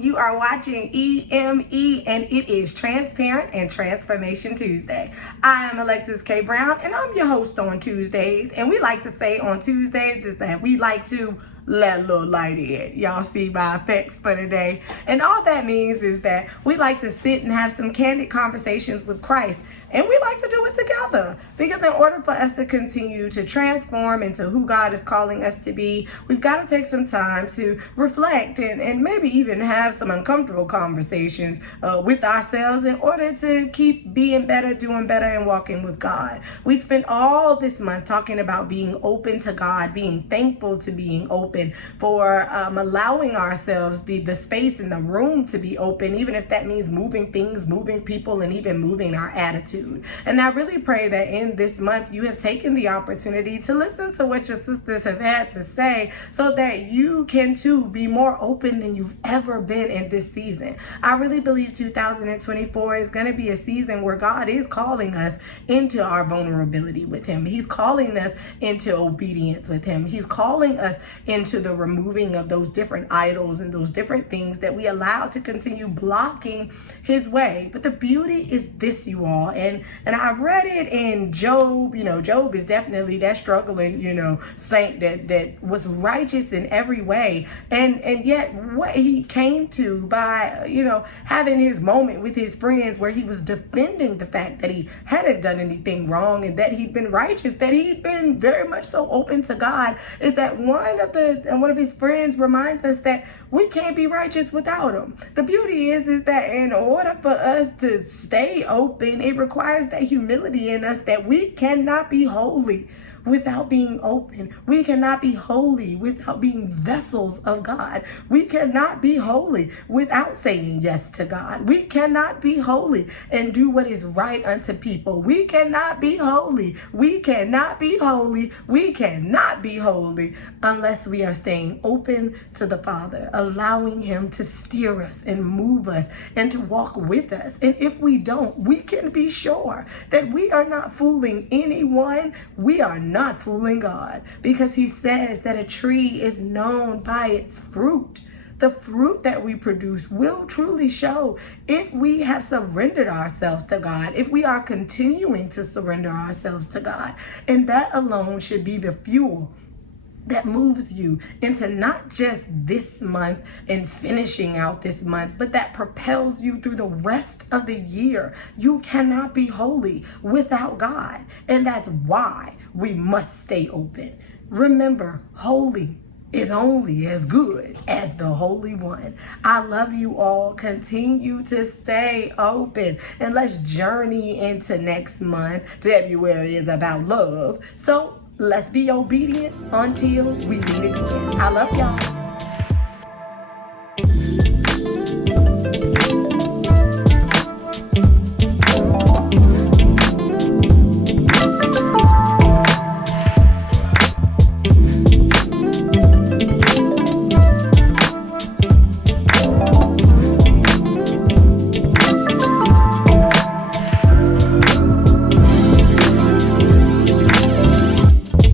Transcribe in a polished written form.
You are watching EME, and it is Transparent and Transformation Tuesday. I am Alexis K. Brown, and I'm your host on Tuesdays. And we like to say on Tuesdays is that we like to let a little light in. Y'all see my effects for today. And all that means is that we like to sit and have some candid conversations with Christ. And we like to do it together, because in order for us to continue to transform into who God is calling us to be, we've got to take some time to reflect and maybe even have some uncomfortable conversations with ourselves in order to keep being better, doing better, and walking with God. We spent all this month talking about being open to God, being thankful to being open, for allowing ourselves the space and the room to be open, even if that means moving things, moving people, and even moving our attitude. And I really pray that in this month you have taken the opportunity to listen to what your sisters have had to say, so that you can too be more open than you've ever been in this season. I really believe 2024 is going to be a season where God is calling us into our vulnerability with Him. He's calling us into obedience with Him. He's calling us into the removing of those different idols and those different things that we allow to continue blocking His way. But the beauty is this, you all, and I've read it in Job. Job is definitely that struggling, saint that was righteous in every way, and yet what he came to by, having his moment with his friends where he was defending the fact that he hadn't done anything wrong and that he'd been righteous, that he'd been very much so open to God, is that one of his friends reminds us that we can't be righteous without Him. The beauty is that in order for us to stay open, it requires that humility in us, that we cannot be holy without being open. We cannot be holy without being vessels of God. We cannot be holy without saying yes to God. We cannot be holy and do what is right unto people. We cannot be holy. We cannot be holy. We cannot be holy unless we are staying open to the Father, allowing Him to steer us and move us and to walk with us. And if we don't, we can be sure that we are not fooling anyone. We are not fooling God, because He says that a tree is known by its fruit. The fruit that we produce will truly show if we have surrendered ourselves to God, if we are continuing to surrender ourselves to God. And that alone should be the fuel that moves you into not just this month and finishing out this month, but that propels you through the rest of the year. You cannot be holy without God, and that's why we must stay open. Remember, holy is only as good as the Holy One. I love you all. Continue to stay open, and let's journey into next month. February is about love, so let's be obedient until we meet again. I love y'all.